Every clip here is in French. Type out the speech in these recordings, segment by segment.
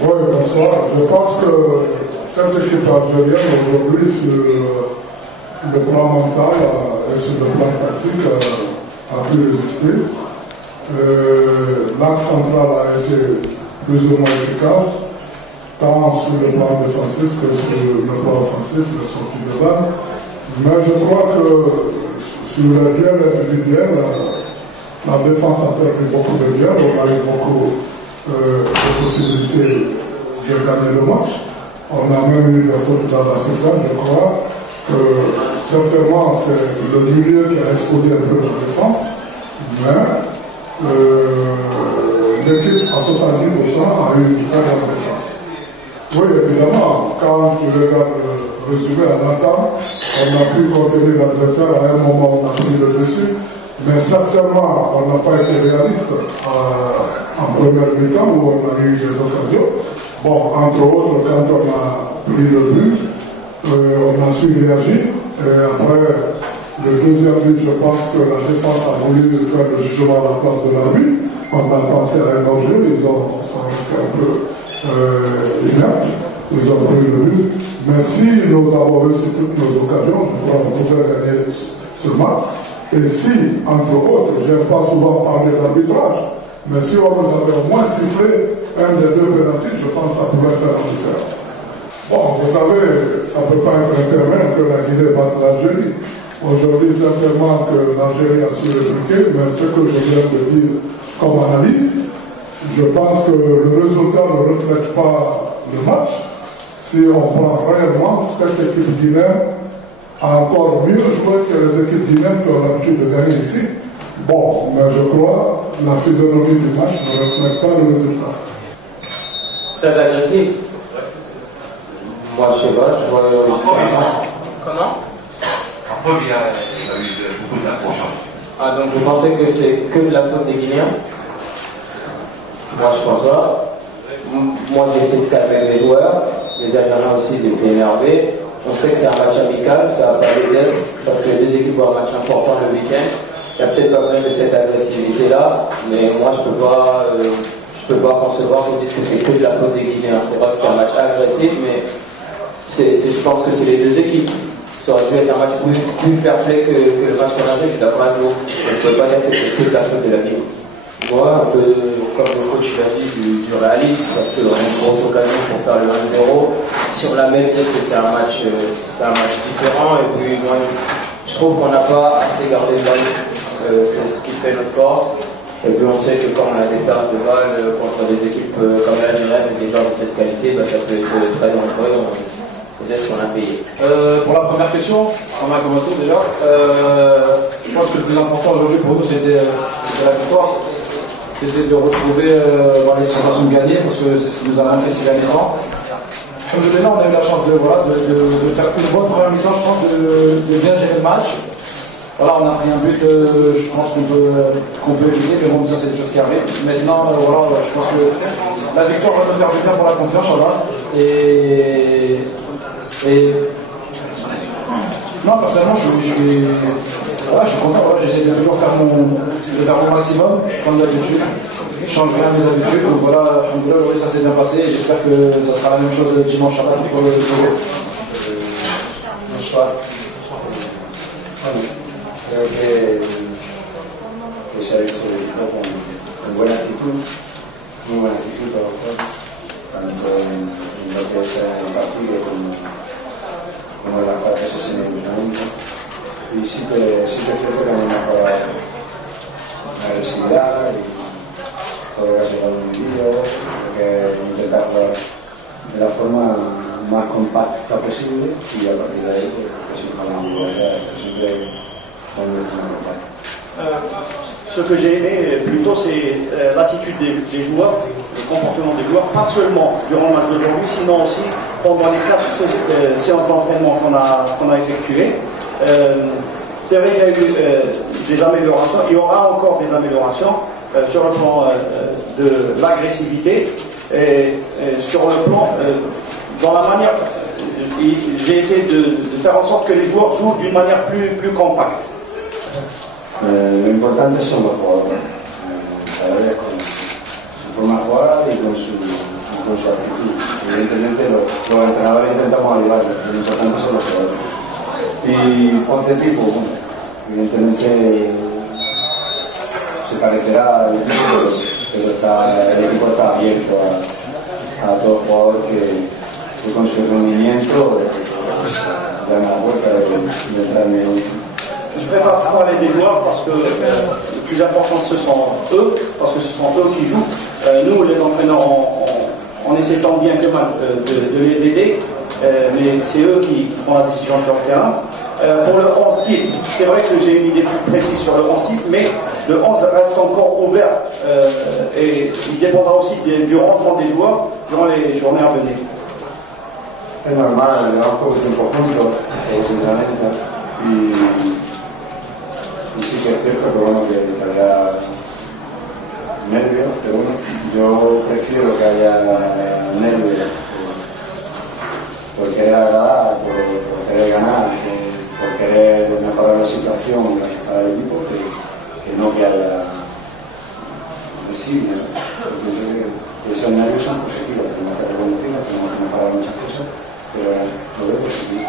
Oui, bonsoir. Je pense que cette équipe algérienne aujourd'hui, sur le plan mental et sur le plan tactique, a pu résister. L'axe central a été plus ou moins efficace, tant sur le plan défensif que sur le plan offensif, les sorties de balle. Mais je crois que sur les duels individuels, la défense a perdu beaucoup de duels, on a eu beaucoup de possibilités de gagner le match. On a même eu des fautes dans la surface, je crois que certainement c'est le milieu qui a exposé un peu la défense, mais l'équipe à 70% a eu une très bonne défense. Oui, évidemment, quand tu regardes le résumé à l'attente, on a pu contenir l'adversaire à un moment où on a pris le dessus, mais certainement on n'a pas été réaliste en première mi-temps où on a eu des occasions. Bon, entre autres, quand on a pris le but, on a su réagir. Et après, le deuxième but, je pense que la défense a voulu faire le jugement à la place de l'arbitre. On a pensé à un enjeu, ils sont restés un peu inertes, ils ont pris le but. Mais si nous avons réussi toutes nos occasions, je crois qu'on pouvait gagner ce match. Et si, entre autres, je n'aime pas souvent parler d'arbitrage, mais si on nous avait au moins sifflé un des deux pénaltys, je pense que ça pouvait faire la différence. Bon, vous savez, ça ne peut pas être interdit que la Guinée batte l'Algérie. Aujourd'hui, certainement que l'Algérie a su répliquer, mais ce que je viens de dire comme analyse, je pense que le résultat ne reflète pas le match. Si on prend réellement, cette équipe guinéenne a encore mieux joué que les équipes guinéennes qui ont l'habitude de gagner ici. Bon, mais je crois que la physionomie du match ne reflète pas le résultat. Très agressif. Moi, je sais pas, je vois Comment Après, il y a eu beaucoup d'approches. Ah, donc vous pensez que c'est que de la faute des Guinéens? Moi, je pense pas. Moi, j'ai essayé de calmer les joueurs. Les Algériens aussi, ils étaient énervés. On sait que c'est un match amical, ça va pas l'aider, parce que les deux équipes ont un match important le week-end. Il n'y a peut-être pas besoin de cette agressivité-là, mais moi, je peux pas concevoir qu'on dise que c'est que de la faute des Guinéens. C'est vrai que c'est un match agressif, mais je pense que c'est les deux équipes. Ça aurait dû être un match plus fair-play que le match qu'on a joué, je suis d'accord avec vous. On ne peut pas dire que c'est que de la faute de la Guinée. Moi, un peu, comme le coach l'a dit, du réalisme, parce qu'on a une grosse occasion pour faire le 1-0. Si on la met, peut-être que c'est un match différent. Et puis, moi, je trouve qu'on n'a pas assez gardé de balle. C'est ce qui fait notre force. Et puis, on sait que quand on a des pertes de balles contre des équipes comme l'Algérie, avec des joueurs de cette qualité, ça peut être très dangereux. C'est ce qu'on a payé. Pour la première question, ça m'a comme tout déjà. Je pense que le plus important aujourd'hui pour nous, c'était la victoire. C'était de retrouver les sensations de gagner, parce que c'est ce qui nous a manqué ces derniers temps. Comme je disais, on a eu la chance de faire une bonne première mi-temps, je pense, de bien gérer le match. Voilà, on a pris un but, je pense qu'on peut éviter, mais bon, ça c'est des choses qui arrivent. Maintenant, je pense que la victoire va nous faire du bien pour la confiance, Inch'Allah. Et non, personnellement, je suis content. J'essaie de toujours faire mon maximum, comme d'habitude. Je change rien de mes habitudes. Donc voilà, aujourd'hui, ça s'est bien passé. J'espère que ça sera la même chose dimanche à pour le Togo. Bonsoir. Creo que se ha visto el equipo con buena actitud, muy buena actitud todos, tanto en lo que es el partido como en las partes en el entrenamiento. Y sí que es cierto que hemos mejorado la agresividad y todo lo que ha llegado en el vídeo, que intentar jugar de la forma más compacta posible y a partir de ahí que surja la individualidad, que siempre ce que j'ai aimé plutôt, c'est l'attitude des joueurs, le comportement des joueurs, pas seulement durant le match d'aujourd'hui, sinon aussi pendant les 4 séances d'entraînement qu'on a effectuées. C'est vrai qu'il y a eu des améliorations, il y aura encore des améliorations sur le plan de l'agressivité et sur le plan dans la manière. J'ai essayé de faire en sorte que les joueurs jouent d'une manière plus compacte. Lo importante son los jugadores, cada vez con su forma de jugar y con su con su actitud. Evidentemente los entrenadores intentamos ayudarles, lo importante son los jugadores. Y 11 tipos, bueno, evidentemente se parecerá al equipo, pero el equipo está abierto a todo jugador que con su rendimiento llame a la puerta de entrar en el equipo. Je préfère parler des joueurs parce que le plus important ce sont eux, parce que ce sont eux qui jouent. Nous, les entraîneurs, on essaie tant bien que mal de les aider, mais c'est eux qui font la décision sur le terrain. Pour le 11 type, c'est vrai que j'ai une idée plus précise sur le 11 type, mais le 11 reste encore ouvert et il dépendra aussi du rendement des joueurs durant les journées à venir. Es normal, llevamos poco tiempo juntos, los entrenamientos, y sí que es cierto que bueno que haya nervios, pero bueno, yo prefiero que haya nervios por querer agradar, por querer ganar, por querer mejorar la situación para el equipo, que no que haya desidia. Yo sé que esos nervios son positivos, tenemos que reconocerlos, tenemos que mejorar muchas cosas, pero lo veo positivo.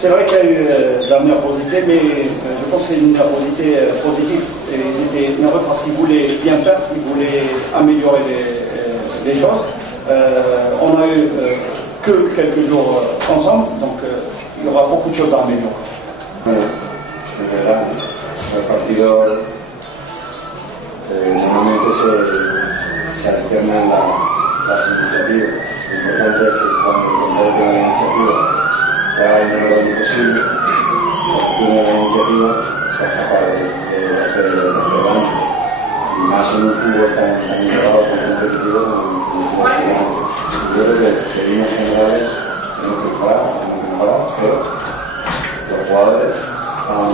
C'est vrai qu'il y a eu de la nervosité, mais je pense que c'est une nervosité positive. Et ils étaient nerveux parce qu'ils voulaient bien faire, ils voulaient améliorer les choses. On a eu que quelques jours ensemble, donc il y aura beaucoup de choses à améliorer. Bueno, es verdad, los partidos normalmente se alternan las iniciativas. Lo importante es que cuando el contrario tenga la iniciativa, haga lo más posible, cuando tiene la iniciativa, sea capaz de hacer daño. Y más en un fútbol tan elevado, tan competitivo como el fútbol chileno. Yo creo que en líneas generales tenemos que mejorar, pero los jugadores han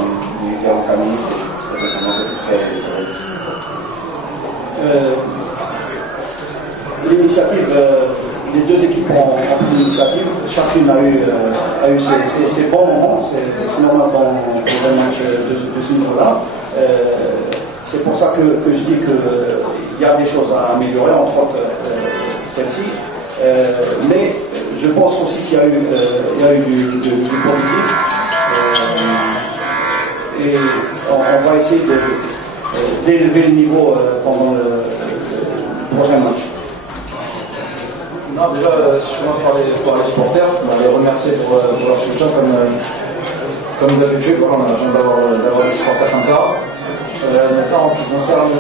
iniciado un camino que pensamos que es correcto. L'initiative, les deux équipes ont pris l'initiative, chacune a eu ses bons moments, c'est normal dans un match de ce niveau-là. C'est pour ça que je dis qu'il y a des choses à améliorer, entre autres celle-ci. Mais je pense aussi qu'il y a eu du positif. Et on va essayer d'élever le niveau pendant le prochain match. Non, déjà, si je commence par les supporters, on va les remercier pour leur soutien comme d'habitude. Voilà, on a la chance d'avoir des supporters comme ça. Maintenant, en ce qui concerne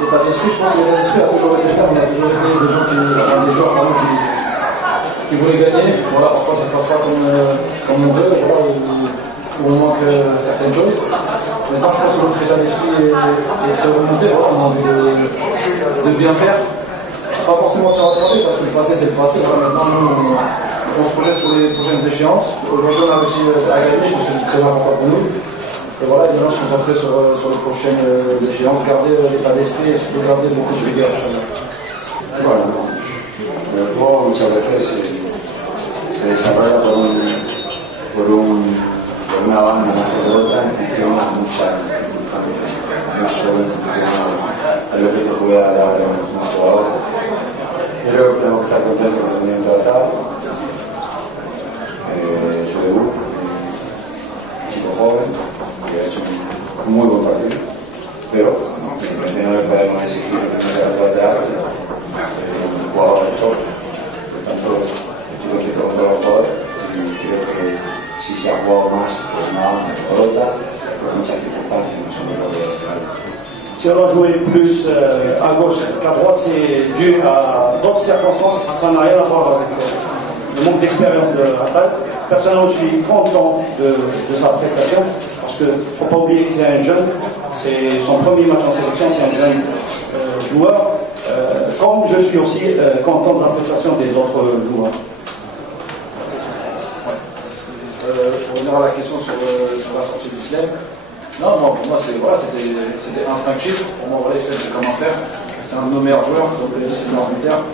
l'état d'esprit, je pense que l'état d'esprit a toujours été là. On a toujours été des joueurs qui voulaient gagner. Voilà, parfois ça ne se passe pas comme on veut, voilà, où on manque certaines choses. Maintenant, je pense que notre état d'esprit est très remonté. Voilà, on a envie de bien faire. Pas forcément de se rattraper parce que le passé c'est le passé. Voilà, maintenant, nous, on se projette sur les prochaines échéances. Aujourd'hui, on a réussi à gagner, je pense que c'est très important pour nous. Et voilà, et maintenant se concentrer sur les prochaines échéances, garder l'état d'esprit et surtout garder beaucoup de rigueur. Bueno, el juego muchas veces se desarrolla por una banda más que por otra en función a muchas circunstancias, no solo en función a lo que te pueda dar un jugador. Yo creo que tenemos que estar contentos con el nivel tratado. Su debut, un chico joven, que ha hecho un muy buen partido, pero no le podemos exigir que no sea tratar un jugador de top. Por lo tanto, estoy contento con todos los jugadores y creo que si se ha jugado más por una banda que por otra, por muchas circunstancias, no solo por lo de Si on a joué plus à gauche qu'à droite, c'est dû à d'autres circonstances, ça n'a rien à voir avec le manque d'expérience de Rafael. Personnellement, je suis content de sa prestation, parce qu'il ne faut pas oublier que c'est un jeune, c'est son premier match en sélection, c'est un jeune joueur, comme je suis aussi content de la prestation des autres joueurs. Pour revenir à la question sur la sortie d'Islam, non, pour moi c'était instinctif. Pour moi, voilà, c'est comment faire. C'est un de nos meilleurs joueurs, donc il a dit c'est le meilleur buteur.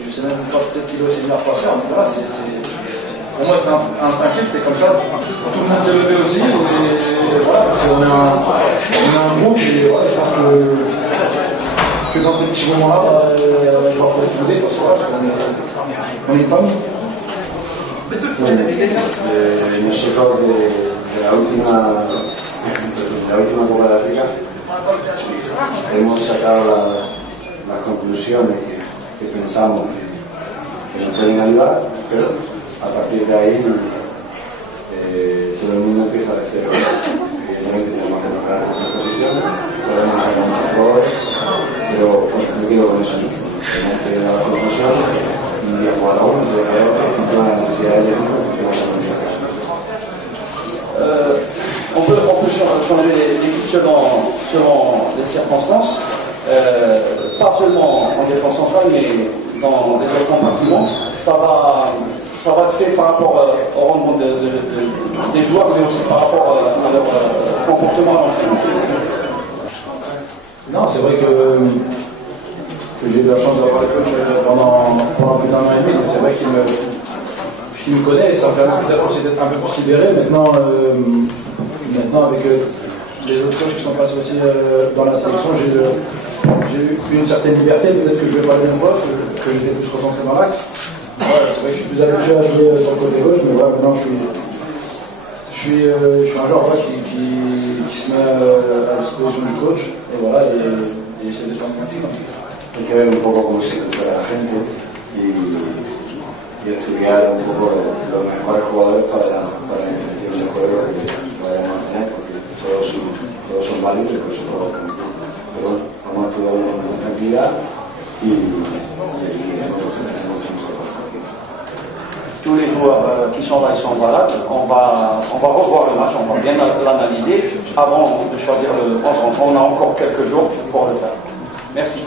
Et je sais même pas, peut-être qu'il est aussi meilleur passeur, mais voilà, pour moi c'était instinctif, c'était comme ça. Tout le monde s'est levé aussi, et voilà, parce qu'on est un groupe, et voilà, je pense que que dans ces petits moments-là, je leur fais souder parce qu'on est une famille. Nosotros de la última Copa de África hemos sacado las conclusiones que pensamos que nos pueden ayudar, pero a partir de ahí todo el mundo empieza de cero. Evidentemente tenemos que mejorar nuestras posiciones, podemos sacar muchos jugadores, pero bueno, me quedo con eso. Tenemos que dar la conclusión y un día jugar a uno, otro día jugar a otro, en función de las necesidades del equipo, en función de las necesidades. On peut changer l'équipe selon les circonstances, pas seulement en défense centrale, mais dans les autres compartiments. Ça va être fait par rapport au rendement des joueurs, mais aussi par rapport à leur comportement. Non, c'est vrai que j'ai eu la chance d'avoir le coach pendant plus d'un an et demi, donc c'est vrai qu'il me connaît et ça me permet peut-être aussi d'être un peu plus libéré. Maintenant avec les autres coachs qui sont passés aussi dans la sélection, j'ai eu une certaine liberté, peut-être que je ne jouais pas le même poste, que j'étais plus concentré dans l'axe. Ouais, c'est vrai que je suis plus habitué à jouer sur le côté gauche, mais voilà, maintenant je suis un joueur qui se met à disposition du coach et voilà, et essaie de faire ce maximum. Hay que ver un poco cómo se recupera la gente y estudiar un poco los mejores jugadores para la intención del juego que vayamos a tener, porque todos son válidos y por eso provocan. Pero bueno, vamos a estudiar una tranquilidad y elegiremos lo que pensamos que es mejor para el partido. Tous les joueurs qui sont là, ils sont valables. On va revoir le match, on va bien l'analyser avant de choisir le 11. On a encore quelques jours pour le faire. Merci.